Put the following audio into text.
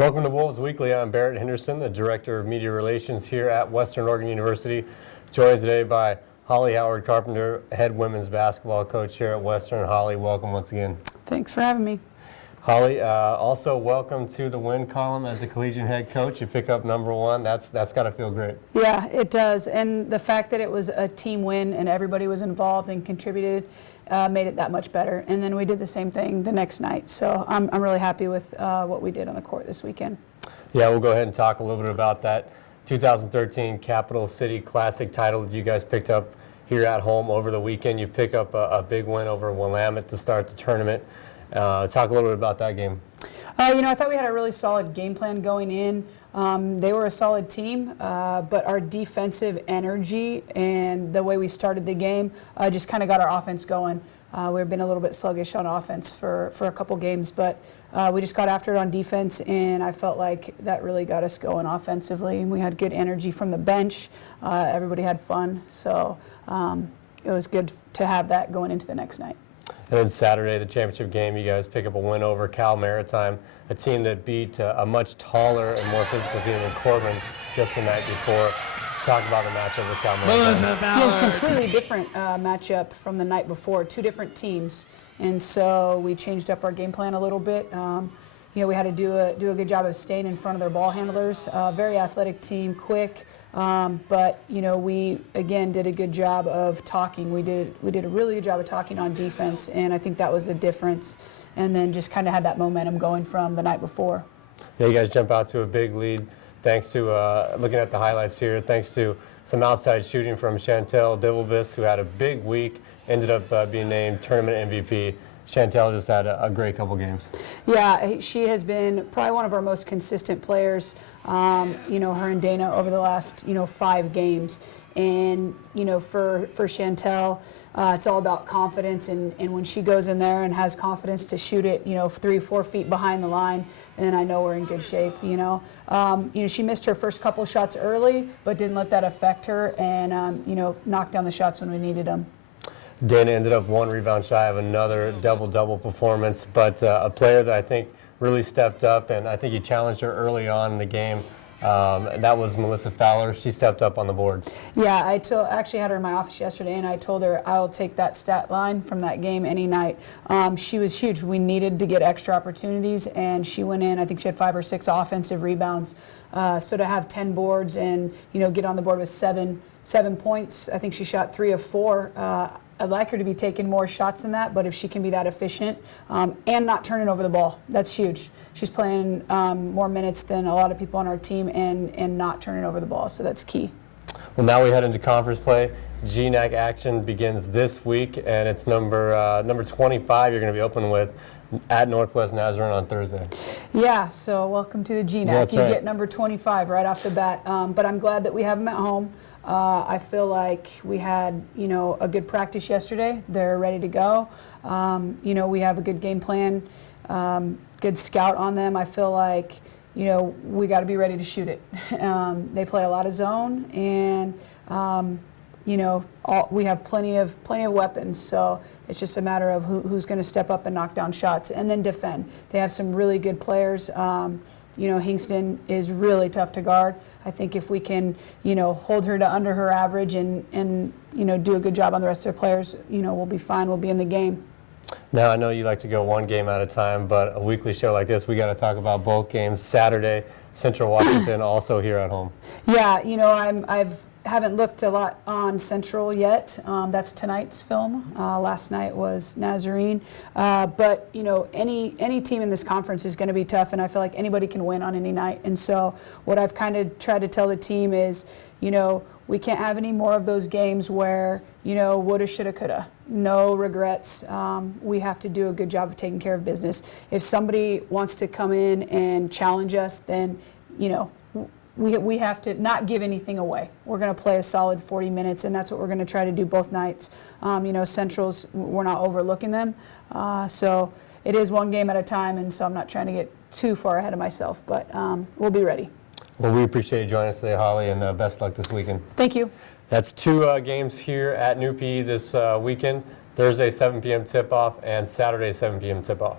Welcome to Wolves Weekly. I'm Barrett Henderson, the Director of Media Relations here at Western Oregon University, joined today by Holly Howard Carpenter, head women's basketball coach here at Western. Holly, welcome once again. Thanks for having me. Holly, also welcome to the win column as a collegiate head coach. You pick up #1. That's got to feel great. Yeah, it does. And the fact that it was a team win and everybody was involved and contributed made it that much better. And then we did the same thing the next night. So I'm really happy with what we did on the court this weekend. Yeah, we'll go ahead and talk a little bit about that 2013 Capital City Classic title that you guys picked up here at home over the weekend. You pick up a big win over Willamette to start the tournament. Talk a little bit about that game. I thought we had a really solid game plan going in. They were a solid team, but our defensive energy and the way we started the game just kind of got our offense going. We've been a little bit sluggish on offense for a couple games, but we just got after it on defense, and I felt like that really got us going offensively. And we had good energy from the bench. Everybody had fun, so it was good to have that going into the next night. And then Saturday, the championship game, you guys pick up a win over Cal Maritime, a team that beat a much taller and more physical team than Corbin just the night before. Talk about the matchup with Cal Maritime. It was a completely different matchup from the night before, two different teams. And so we changed up our game plan a little bit. We had to do a good job of staying in front of their ball handlers. Very athletic team, quick. But we again did a good job of talking. We did a really good job of talking on defense, and I think that was the difference. And then just kind of had that momentum going from the night before. Yeah, you guys jump out to a big lead thanks to looking at the highlights here. Thanks to some outside shooting from Chantel Divelbis, who had a big week, ended up being named tournament MVP. Chantel just had a great couple games. Yeah, she has been probably one of our most consistent players, her and Dana over the last, 5 games. And, for Chantel, it's all about confidence. And when she goes in there and has confidence to shoot it, 3-4 feet behind the line, then I know we're in good shape, She missed her first couple shots early, but didn't let that affect her and, knocked down the shots when we needed them. Dana ended up 1 rebound shy of another double-double performance, but a player that I think really stepped up, and I think you challenged her early on in the game. That was Melissa Fowler. She stepped up on the boards. Yeah, I actually had her in my office yesterday, and I told her I'll take that stat line from that game any night. She was huge. We needed to get extra opportunities, and she went in. I think she had 5 or 6 offensive rebounds. So to have 10 boards and get on the board with seven points, I think she shot 3 of 4. I'd like her to be taking more shots than that, but if she can be that efficient and not turning over the ball, that's huge. She's playing more minutes than a lot of people on our team and not turning over the ball, so that's key. Well, now we head into conference play. GNAC action begins this week, and it's number 25 you're going to be open with at Northwest Nazarene on Thursday. Yeah, so welcome to the GNAC. That's you right. get number 25 right off the bat, but I'm glad that we have them at home. I feel like we had, a good practice yesterday. They're ready to go. We have a good game plan, good scout on them. I feel like, we got to be ready to shoot it. They play a lot of zone, and we have plenty of weapons. So it's just a matter of who's going to step up and knock down shots and then defend. They have some really good players. Hingston is really tough to guard. I think if we can, hold her to under her average and do a good job on the rest of the players, we'll be fine. We'll be in the game. Now, I know you like to go one game at a time, but a weekly show like this, we got to talk about both games. Saturday, Central Washington, also here at home. Yeah, haven't looked a lot on Central yet. That's tonight's film. Last night was Nazarene. But, any team in this conference is going to be tough, and I feel like anybody can win on any night. And so what I've kind of tried to tell the team is, we can't have any more of those games where, woulda, shoulda, coulda. No regrets. We have to do a good job of taking care of business. If somebody wants to come in and challenge us, then, we have to not give anything away. We're going to play a solid 40 minutes, and that's what we're going to try to do both nights. Central's, we're not overlooking them. So it is one game at a time, and so I'm not trying to get too far ahead of myself, but we'll be ready. Well, we appreciate you joining us today, Holly, and best luck this weekend. Thank you. That's 2 games here at New PE this weekend. Thursday, 7 p.m. tip-off, and Saturday, 7 p.m. tip-off.